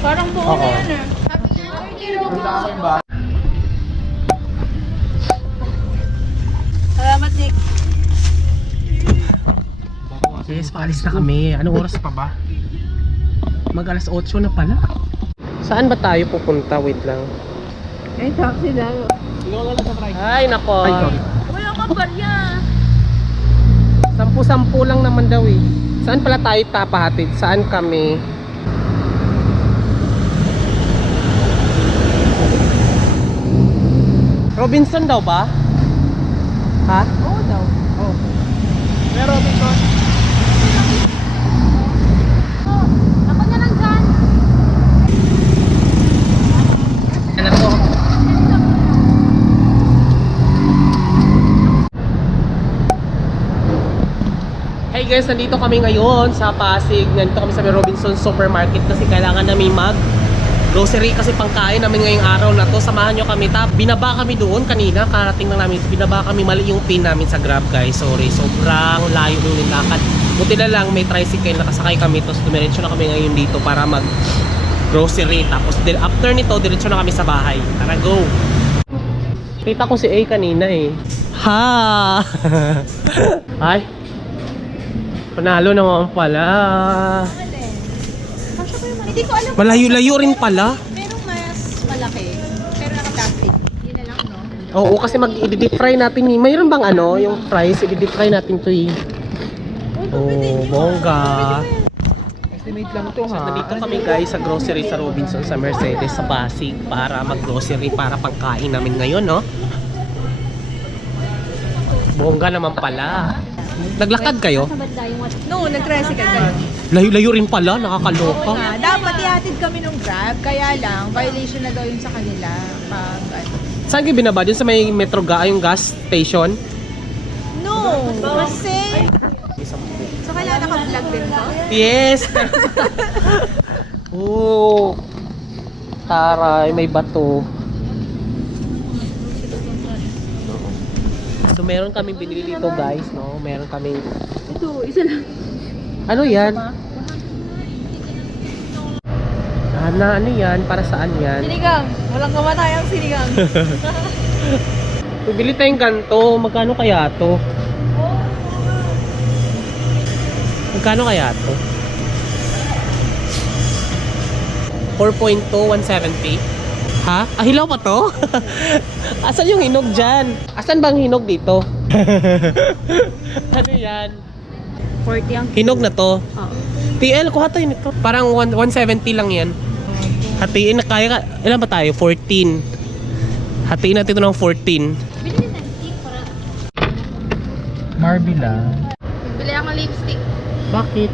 Parang buo na yan eh. Salamat, Nick. Yes, paalis na kami. Anong oras pa ba? Mag alas 8 na pala. Saan ba tayo pupunta? Wait lang. Ay, taxi lang. Ay, nako. Ay, sorry. Wala ka barya. 10-10 lang naman daw eh. Saan pala tayo tapahatid? Saan kami? Robinson daw ba? Ha? Oo daw. Oh. May Robinson. Ako na lang dyan. Ano to? Hey guys, nandito kami ngayon sa Pasig. Nandito kami sa may Robinson Supermarket kasi kailangan namin grocery kasi pangkain namin ngayong araw na to. Samahan nyo kami. Binaba kami doon kanina. Karating lang namin. Binaba kami. Mali yung pin namin sa Grab guys. Sorry. Sobrang layo yung nilakad. Buti na lang may tricycle. Nakasakay kami. Tapos dumiretso na kami ngayon dito para mag grocery. Tapos after nito, diretso na kami sa bahay. Tara, go! Kita ko si A kanina eh. Ha! Ay! Panalo naman pala. Hindi ko alam. Malayo-layo rin pala. Merong mas malaki. Pero naka-plastic. Yun na lang, no? Oo, kasi mag-i-deep fry natin. Mayroon bang ano, yung fries, i-deep fry natin to eh. Oh, bongga. Estimate lang to, So, nandito kami guys sa grocery sa Robinson sa Mercedes sa Pasig para mag-grocery para pangkain namin ngayon, no? Bongga naman pala. Naglakad kayo? No, nag-tricycle kayo. Layo-layo rin pala, nakakaloka. Dapat ihatid kami ng Grab. Kaya lang, violation na daw yun sa kanila. Pag, ano. Saan kayo binaba? Dun sa may Metro yung gas station? No! Kasi... So, kailangan naka-vlog din ko? Yes! Oh, taray, may bato. So meron kaming binili dito guys, no? Meron kaming... Ito, isa lang. Ano yan? Ano yan? Para saan yan? Sinigang. Walang kamatayang sinigang. Bibili tayong ganito. Magkano kaya to? Magkano kaya to? 4.2, 170. Ha? Ah, hilaw pa to? Asan yung hinog dyan? Asan bang hinog dito? Ano yan? 40 ang Hinog na to? Oo. TL, kuha tayo nito. Parang 170 lang yan. Hatiin na kaya ka. Ilan ba tayo? 14. Hatiin natin ito ng 14. Bili na lipstick para... Marbila. Bili ako lipstick. Bakit?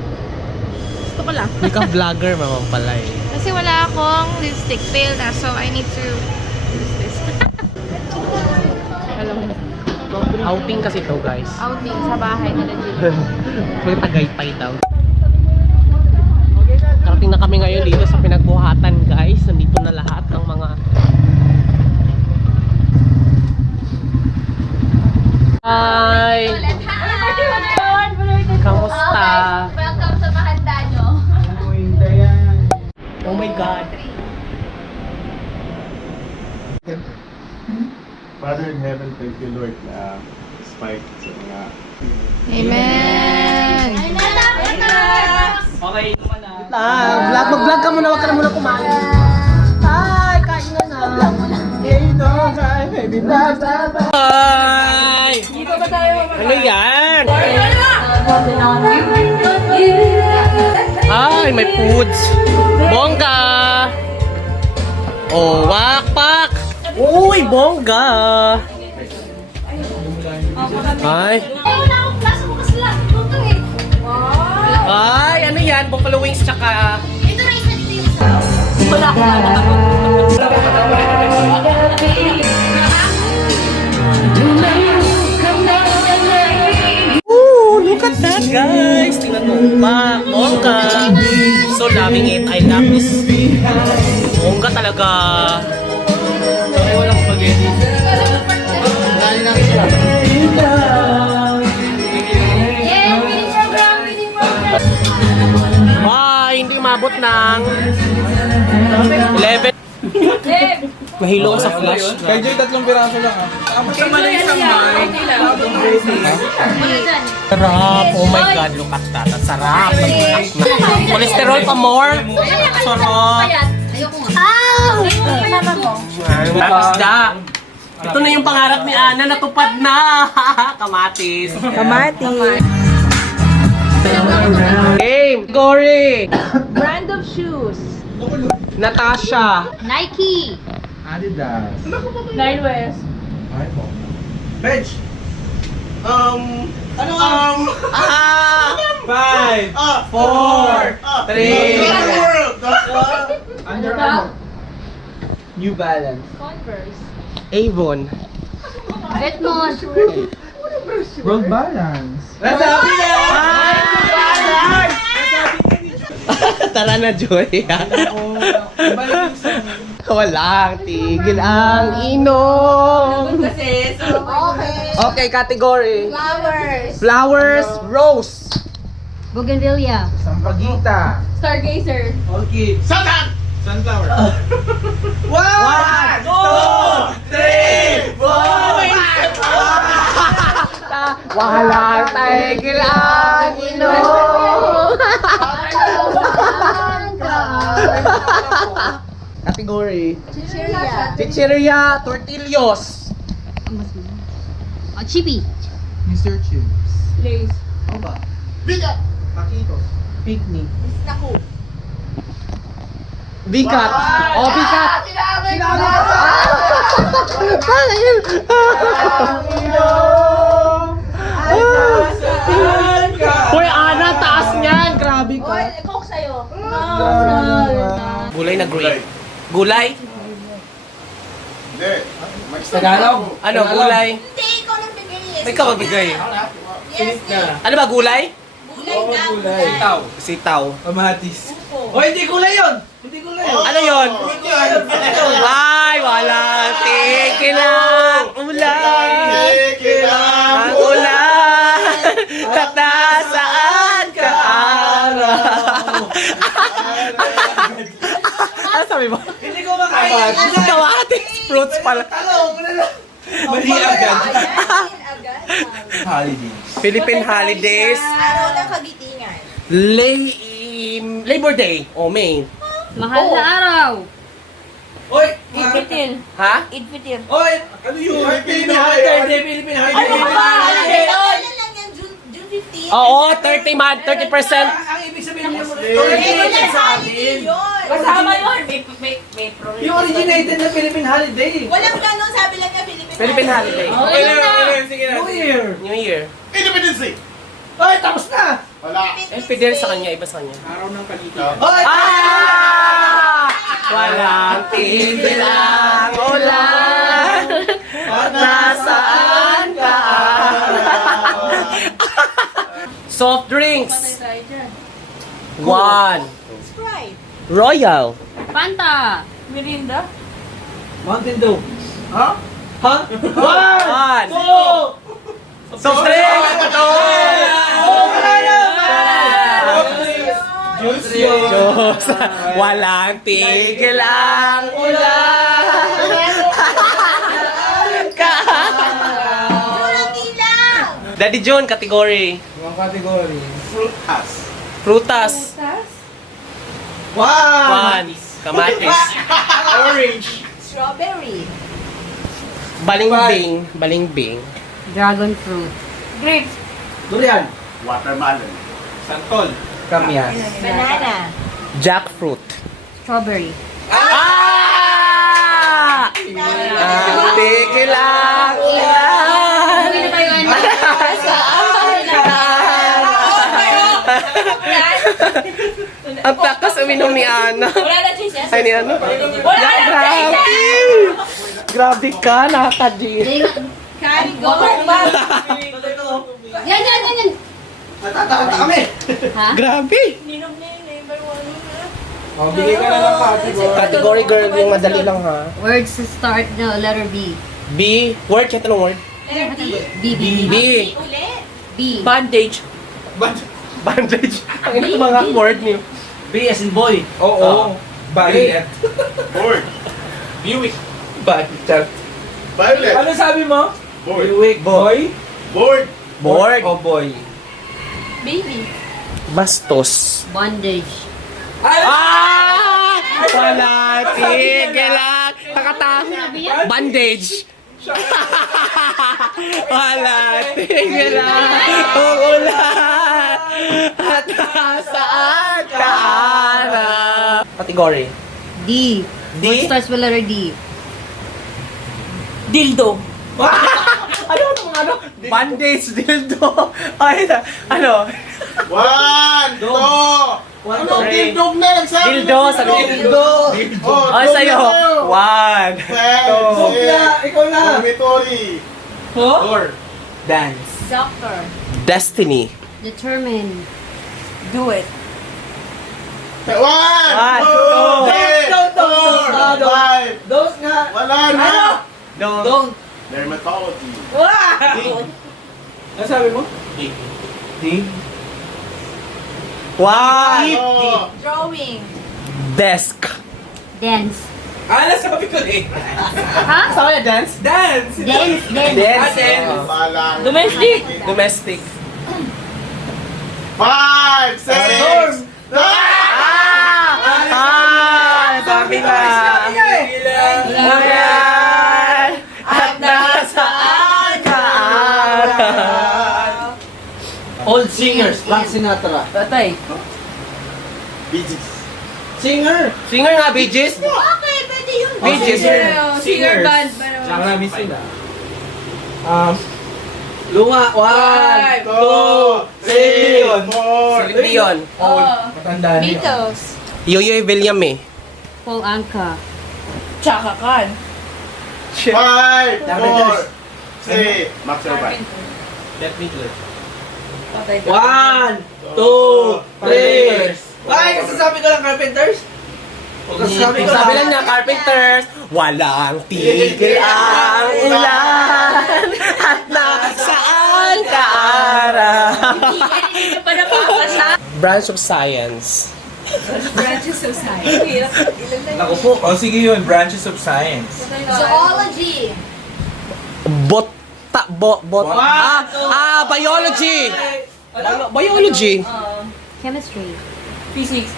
Gusto ko lang. Hindi ka vlogger mamang pala eh. Kasi wala akong lipstick fail na, so I need to use this. Alam mo. Outing kasi to guys. Outing sa bahay nila dito. May Tagaytay daw. Karating na kami ngayon dito sa pinagbuhatan guys. Nandito na lahat ng mga... Hi! Kamusta? Welcome sa mahanda nyo. Oh my God! Father in heaven, thank you Lord na spike sa mga Amen! Okay naman mag-vlog ka muna, wag ka na muna kumain. Hi! Kain na na! Hi! Dito ba tayo? Ano yan? Ay, may foods. Bongga! Oh, wakpak! Uy, bongga! Ay. Ay, ano yan? Buffalo wings tsaka... Ito na isa dito yung sa... Wala ko Ooh, look at that guys! Tingnan mo pa. Bongga! So loving it. I love this. Bongga talaga. Ay, walang spaghetti. umabot ng 11. Mahilo ka sa flash. Kaya Joy, 3 piraso lang ah. Tapos sa mali isang bay. Sarap. Oh my God, look at that. Ang sarap. Cholesterol pa more. Sarap. Isda. Ito na yung pangarap ni Ana, natupad na. Kamatis. Kamati. Game. Gory. Brand of shoes. Natasha. Nike. Adidas. Nine West. Bench. 5, 4, 3, Under Armour. New Balance. Converse. Avon. Vetmont. Road Balance. Nasabi na! Tara na, Joy. Walang tigil ang inom. Okay, category. Flowers. Flowers, rose. Bougainvillea. Sampaguita. Stargazer. Orchid. Sunflower. 1, 2, 3, 4, 5. Walang tigil ang inom. Category. Chicheria. Chicheria, tortillos. Chippy. Mr. Chips. Lace. Oba. Taquitos. Picnic. Bikat. Oh, bikat. Hoy, Ana, taas niyan. Grabe ka. Coke sa'yo. Gulay na grape. Gulay? Hindi. Tagalog. Ano, gulay? Hindi, ikaw lang bigay. May ka magbigay. Yes, Ano ba, gulay? Gulay. Itaw. Sitaw. Kamatis. Oh, hindi kulay yun! Hindi kulay yun! Ano yon? Ay, wala. Tigil lang. Ulan. Ang ulan. At nasaan ka araw? Ano sabi mo? Hindi ko makain! Kamatis. Fruits pala. Mali agad. Holidays. Philippine holidays. Araw ng kagitingan. Labor Day. O May. Mahal na araw. Oy! Idpitil. Ha? Idpitil. Oy! Ano yun? Philippine holiday! Philippine holiday! Ano ba? Kailan lang yan? June 15? Oo, 30%. Ang ibig sabihin niya mo originated sa atin. Kasama yun. May Yung originated na Philippine holiday. Walang ganun, sabi lang niya Philippine holiday. Okay na. Sige na. New Year. New Year. Independence Day! Oy! Tapos na! Wala. Fidel sa kanya, iba sa kanya. Araw ng kalitian. Oy! Ah! Walang tigil ang ulan. At nasaan ka? Soft drinks. 1. Sprite. Royal. Fanta. Mirinda. Mountain Dew. Ha? Ha? 1. Soft drinks. Juice yun. Diyos, walang tigil ang ulan. Walang tilang. Daddy John, category. Mga category. Fruit has. Frutas. One! 1. Kamatis. Orange. Strawberry. Balingbing. Balingbing. Dragon fruit. Grapes. Durian. Watermelon. Santol. Kamyas. Banana. Jackfruit. Strawberry. Ah! Ang tigil ang ulan. Uwi na tayo, Ana. Saan ka? Ang takas uminom ni Ana. Wala na cheese yan. Ay, ni Ana. Wala na Grabe. Grabe ka, nakaka-G. Kain go. Yan, yan, yan, yan. Natatakot na kami. Ha? Grabe. Ninom niya yung number 1. Oh, bigay ka na ng category. Category girl, yung madali lang ha. Words to start the letter B. B. Word, kahit anong word. B, B, B. B. Ulit. B. Bandage. Bandage. Ang ina mga word niyo. B as in boy. Oo. Violet. Board. Buick. Violet. Violet. Ano sabi mo? Board. Buick. Boy? Board. Board. O boy? Baby. Bastos. Bondage. Ah! Wala, tigil lang. Bandage. Wala, tigil lang. Uulan. At nasaan ka arap? Category. D. D? What starts with letter D? Dildo. ano? Bandage, dildo. Ay, ano? 1, 2. Ano? three. Dildog na. Nagsabi Dildo, na. sabi ko Dildo. Oh, Ay, sa'yo. 1. Ikaw na. Dormitory. Door. Dance. Doctor. Destiny. Determine. Do it. 1, 2, One, two. 3, 4, 5. Those nga. Wala na. Don't. Dermatology. Ano sabi mo? D. 1. Ano? Drawing. Desk. Dance. Nasabi ko eh. Ha? Saan kaya dance? Dance. Dance. Dance. Dance. Balang. Domestic. Domestic. 5, 6. Sabi na. Ulan. At nasaan ka arap? Old singers. Frank Sinatra. Patay. Bee Gees. Singer. Singer nga, Bee Gees. Okay, pwede yun. Bee Gees. Singer band. Tsaka namin sila. Lunga. 1, 2, 3, 4. Leon. Matanda niyo. Beatles. Yoyoy William eh. Paul Anka. Chaka Khan. 5, 4, 3. Max Urban. Patay ka. 1, 2, 3. Ay, kasasabi ko lang Carpenters. O kasasabi ko Sabi lang niya, Carpenters, walang tigil ang ulan at nasaan ka arap? Hindi ka pa napapasa. Branch of Science. Branches of science. Hirap. Ilan na Ako po. O sige yun, branches of science. Zoology. Biology. Biology. Chemistry. Physics.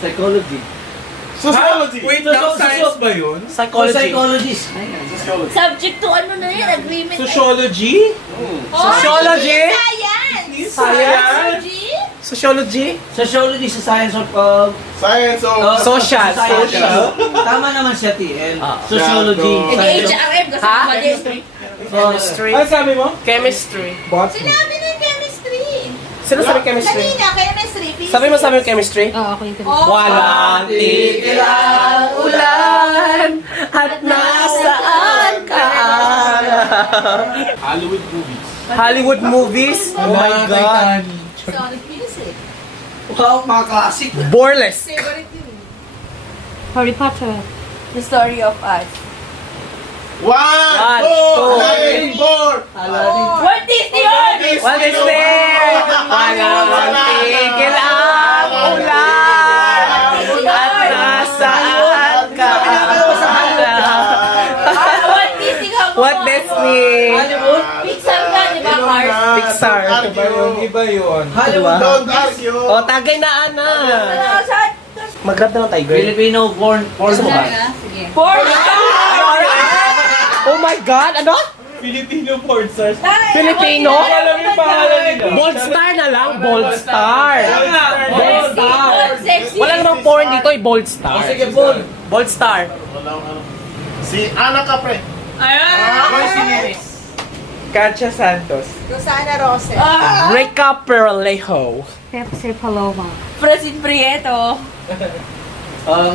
Psychology. Sociology. Wait lang, science ba yun? Psychology. Psychologist. Sociology. Subject to ano na yan? Agreement. Sociology? Sociology? Science. Science? Sociology? Sociology sa science of Science of... Social. Social. Tama naman siya, TL. Sociology. Hindi, HRM kasi Ha? mali. Chemistry. Ano sabi mo? Chemistry. Botany. Sinabi na yung chemistry. Sino sabi chemistry? Kanina, chemistry. Physics. Sabi mo yung chemistry? Oo, ako yung Oh. Walang tigil ang ulan at nasaan ka arap? Hollywood movies. Hollywood movies? Oh my God. Sonic music. Wow, mga classic. Burlesque. Favorite yun. Harry Potter. The story of us. 1, 2, 3, 4. Walt Disney World! Walt Disney! Walang tigil ang ulan at nasaan ka arap? Walt Disney ka mo. What Disney? Pixar ka, di ba, Cars? Pixar. Iba yun. Hollywood. Don't argue. O, tagay na, Ana. Mag-grab na lang tayo, girl. Filipino porn ba? Sige. Porn! Oh my God! Ano? Filipino porn stars. Filipino? Alam yung pangalan nila. Bold Star na lang. Bold Star. Bold Star. Sexy. Wala namang porn dito, Bold Star. Sige, Paul. Bold Star. Walang ano. Si Ana Capre. Ayan! Katya Santos. Rosana Rose. Rica Peralejo. Pepsi Paloma. Francine Prieto. 1, 2,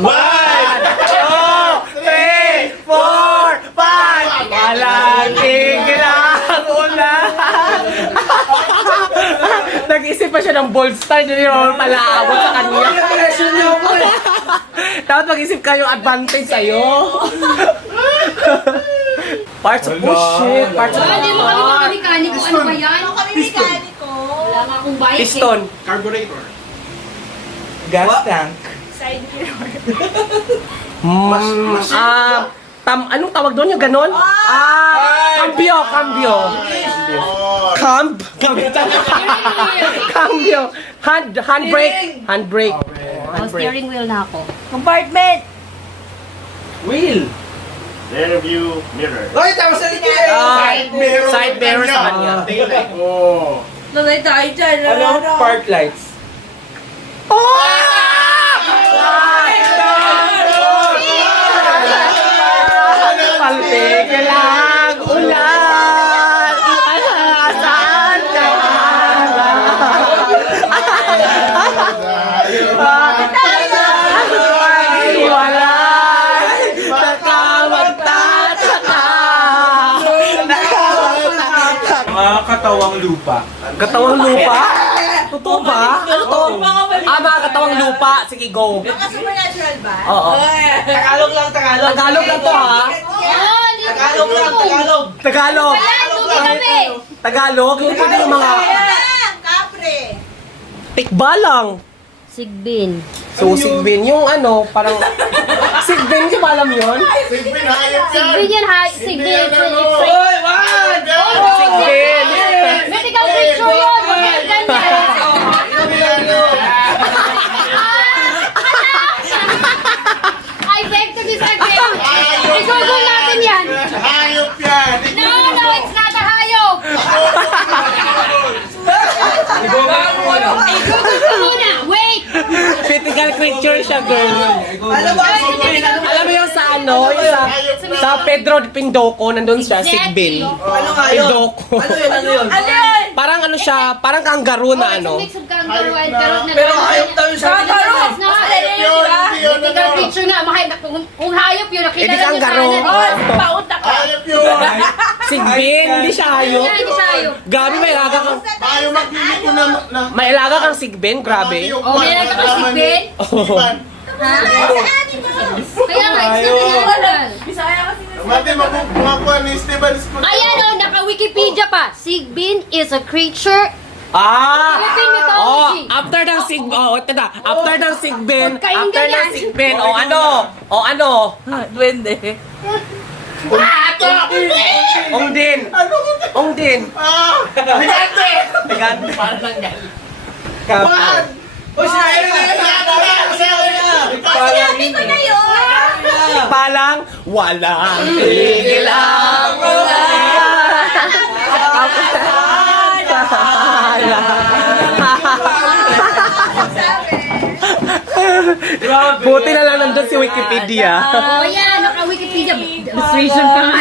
3, 4, 5. Walang tigil ang ulan. Nag-isip pa siya ng Bold Star. Hindi naman pala abot sa kanya. Dapat mag-isip ka yung advantage sa'yo. Parts of shit. Parts of Hindi mo kami mga mekaniko. Ano ba yan? Ano kami mekaniko? Wala nga akong bike. piston. Carburetor. Gas tank. Side mirror. Anong tawag doon? Yung ganon? Cambio. Cambio. Handbrake. Oh, steering wheel na ako. Compartment! Wheel. Rear view mirror. Oy, tama sa inyo eh! Side mirror sa kanya. Oh. Lagay tayo dyan. Ano? Park lights. Palpig lang, ulan, saan ka hiwalay, magtataka. Mga katawang lupa. Katawang lupa? Totoo ba? Ano to? Mga katawang lupa. Sige, go. Mga supernatural ba? Oo. Tagalog lang, Tagalog. Tagalog lang to, ha? Tagalog lang, Tagalog. Tagalog. Tagalog? Yung pwede yung mga Kapre! tikbalang. Sigbin. So, sigbin. Yung ano, parang... sigbin, di ba alam yun? Sigbin, hayop yan! Sigbin yan, ha? Sigbin. Oy, man! Sigbin. Medical picture yun. Ganyan. I beg to disagree. I-google natin yan. Hayop yan! No, it's not a hayop. I-google ko muna. Wait. Physical creature siya, girl. Ano ba? Alam mo yung sa ano? Yung sa Pedro de Pindoco, nandun siya, sigbin. Ano nga yun? Pindoco. Ano yun? Ano yun? Parang ano siya, parang kangaroo na ano. It's a mix of kangaroo and carrot na Pero hayop daw yung sabi nila. It's not. Hayop yun! Hindi yun Medical ano! picture nga. Kung hayop yun, nakilala Hindi niyo kangaroo. sana. Pauta ka! Hayop yun! Sigbin, hindi siya hayop. Hindi siya hayop. Grabe, may alaga kang... Tayo magbili ko na... May alaga kang sigbin, grabe. Oh, may alaga kang sigbin? Sigbin. Kaya nga, it's not natural. Bisaya kasi na Mati, makuha ni Steven Scott. Ayan o, naka-Wikipedia pa. Sigbin is a creature. Philippine mythology. After ng after ng sigbin, Huwag kayong after ng ganyan. sigbin, ano? Duwende. Ong din. Higante! Kapal. Oy, sinabi na yun! Sinabi ko na yun! Palang, walang tigil ang Buti na lang nandun si Wikipedia. Oh, yan, naka-Wikipedia. Illustration pa nga.